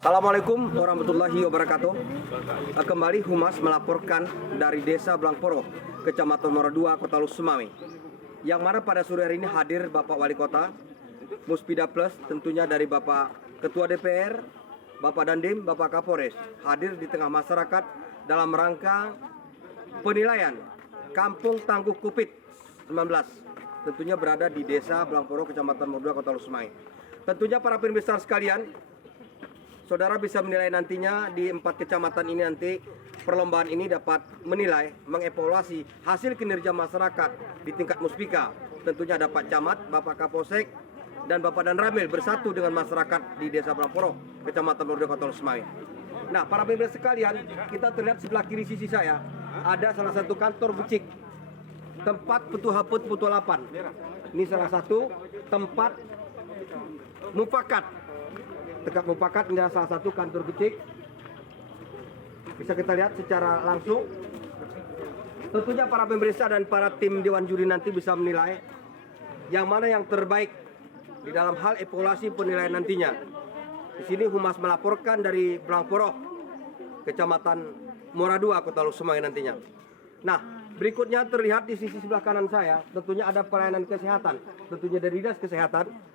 Assalamualaikum warahmatullahi wabarakatuh. Kembali Humas melaporkan dari Desa Blangporo, Kecamatan Muara II, Kota Lusumami. Yang mana pada sore hari ini hadir Bapak Wali Kota, Muspida Plus, tentunya dari Bapak Ketua DPR, Bapak Dandim, Bapak Kapolres, hadir di tengah masyarakat dalam rangka penilaian Kampung Tangguh COVID-19. Tentunya berada di Desa Blangporo, Kecamatan Muara II, Kota Lusumami. Tentunya para pemirsa sekalian, saudara bisa menilai nantinya di 4 kecamatan ini nanti perlombaan ini dapat menilai, mengevaluasi hasil kinerja masyarakat di tingkat Muspika. Tentunya ada Pak Camat, Bapak Kapolsek, dan Bapak Dan Ramil bersatu dengan masyarakat di Desa Blangporo, Kecamatan Muara II, Kota Lusumami. Nah, para pemirsa sekalian, kita terlihat sebelah kiri sisi saya ada salah satu kantor bucik, tempat Putu Haput Putu 8. Ini salah satu tempat mufakat. Tegak mufakat ini adalah salah satu kantor bucik. Bisa kita lihat secara langsung. Tentunya para pemirsa dan para tim Dewan Juri nanti bisa menilai yang mana yang terbaik di dalam hal evaluasi penilaian nantinya. Di sini Humas melaporkan dari Blangporo, Kecamatan Muara II, Kota Lusumami nantinya. Nah, berikutnya terlihat di sisi sebelah kanan saya, tentunya ada pelayanan kesehatan. Tentunya dari Dinas Kesehatan.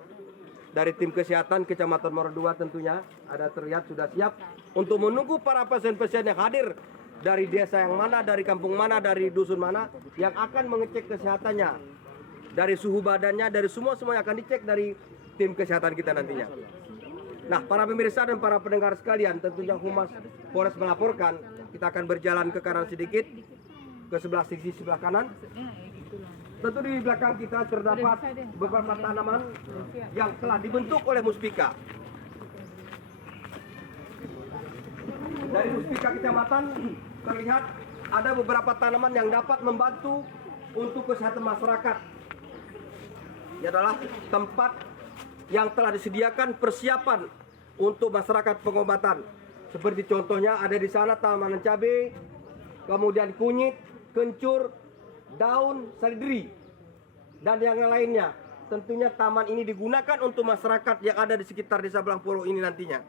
Dari tim kesehatan Kecamatan Muara II tentunya ada terlihat sudah siap untuk menunggu para pasien-pasien yang hadir dari desa yang mana, dari kampung mana, dari dusun mana yang akan mengecek kesehatannya. Dari suhu badannya, dari semua yang akan dicek dari tim kesehatan kita nantinya. Nah, para pemirsa dan para pendengar sekalian, tentunya Humas Polres melaporkan, kita akan berjalan ke kanan sedikit, ke sebelah sisi sebelah kanan. Tentu di belakang kita terdapat beberapa tanaman yang telah dibentuk oleh Muspika. Dari Muspika Kecamatan terlihat ada beberapa tanaman yang dapat membantu untuk kesehatan masyarakat. Ini adalah tempat yang telah disediakan persiapan untuk masyarakat pengobatan. Seperti contohnya ada di sana tanaman cabai, kemudian kunyit, kencur, daun seledri, dan yang lainnya. Tentunya taman ini digunakan untuk masyarakat yang ada di sekitar Desa Blangporo ini nantinya.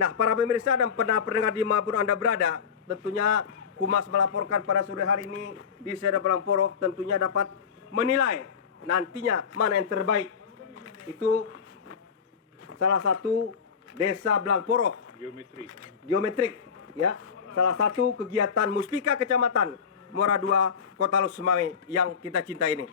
Nah, para pemirsa dan pendengar dimanapun Anda berada, tentunya Humas melaporkan pada sore hari ini di Desa Blangporo tentunya dapat menilai nantinya mana yang terbaik. Itu salah satu Desa Blangporo geometrik ya, salah satu kegiatan Muspika Kecamatan Muara II, Kota Lusumami yang kita cintai ini.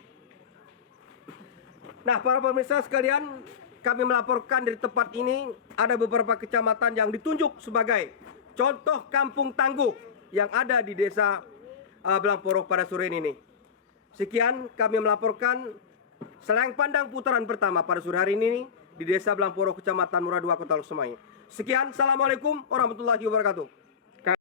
Nah, para pemirsa sekalian, kami melaporkan dari tempat ini ada beberapa kecamatan yang ditunjuk sebagai contoh kampung tangguh yang ada di Desa Blangporo pada sore ini. Sekian kami melaporkan Selayang Pandang putaran pertama pada sore hari ini di Desa Blangporo, Kecamatan Muara II, Kota Lusumami. Sekian, assalamualaikum warahmatullahi wabarakatuh.